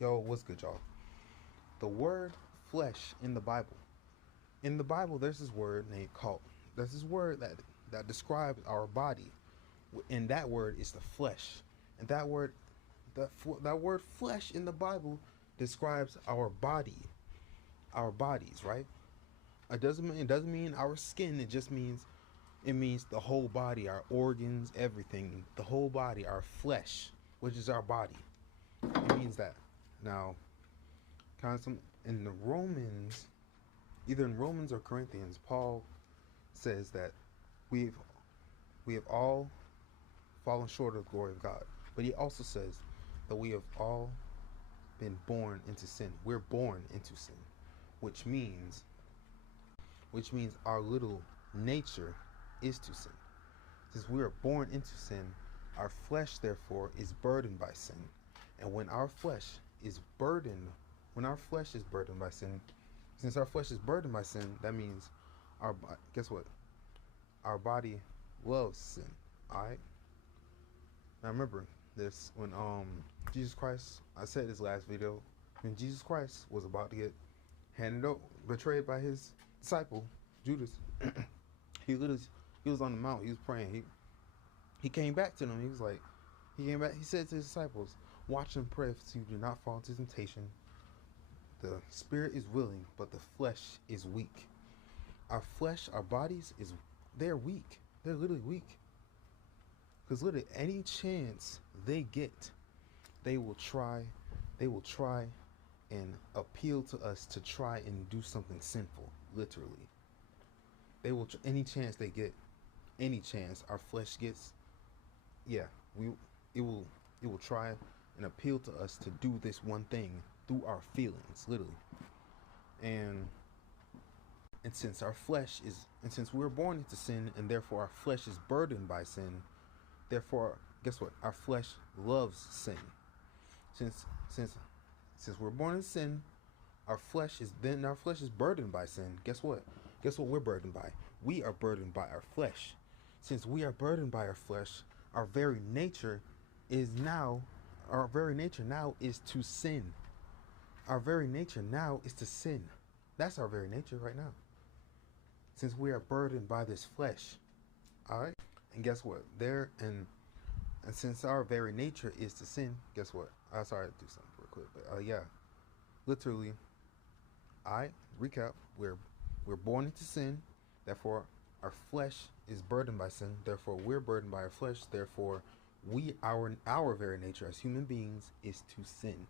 Yo, what's good, y'all? The word flesh in the Bible. In the Bible, there's this word named cult. There's this word that describes our body, and that word is the flesh. And that word flesh in the Bible describes our body, our bodies, right? It doesn't mean our skin. It means the whole body, our organs, everything, the whole body, our flesh, which is our body. It means that. Now, kind of some in the Romans, either in Romans or Corinthians, Paul says that we've we have all fallen short of the glory of God. But he also says that we have all been born into sin. We're born into sin, which means which means our little nature is to sin. Since we are born into sin, our flesh therefore is burdened by sin. And is burdened, when our flesh is burdened by sin, since our flesh is burdened by sin, that means guess what? Our body loves sin. All right. Now remember this when Jesus Christ. I said this last video when Jesus Christ was about to get handed over, betrayed by his disciple Judas. he literally he was on the mount. He was praying. He came back to them. He was like, he came back. He said to his disciples, "Watch and pray so you do not fall into temptation. The spirit is willing, but the flesh is weak." Our flesh, our bodies they're weak. They're literally weak. Because literally any chance they get, they will try. They will try and appeal to us to try and do something sinful. Literally, they will any chance they get, any chance our flesh gets. Yeah, we it will it will try and appeal to us to do this one thing through our feelings, literally. And and since our flesh is and since we're born into sin and therefore our flesh is burdened by sin, therefore guess what? Our flesh loves sin. Since since since we're born in sin, our flesh is burdened by sin. Guess what? Guess what we're burdened by? We are burdened by our flesh. Since we are burdened by our flesh, our very nature is now our very nature now is to sin. Our very nature now is to sin. That's our very nature right now. Since we are burdened by this flesh. Alright? And guess what? And since our very nature is to sin, guess what? I sorry to do something real quick, but yeah. Literally, I recap, we're born into sin, therefore our flesh is burdened by sin, therefore we're burdened by our flesh, therefore our very nature as human beings is to sin.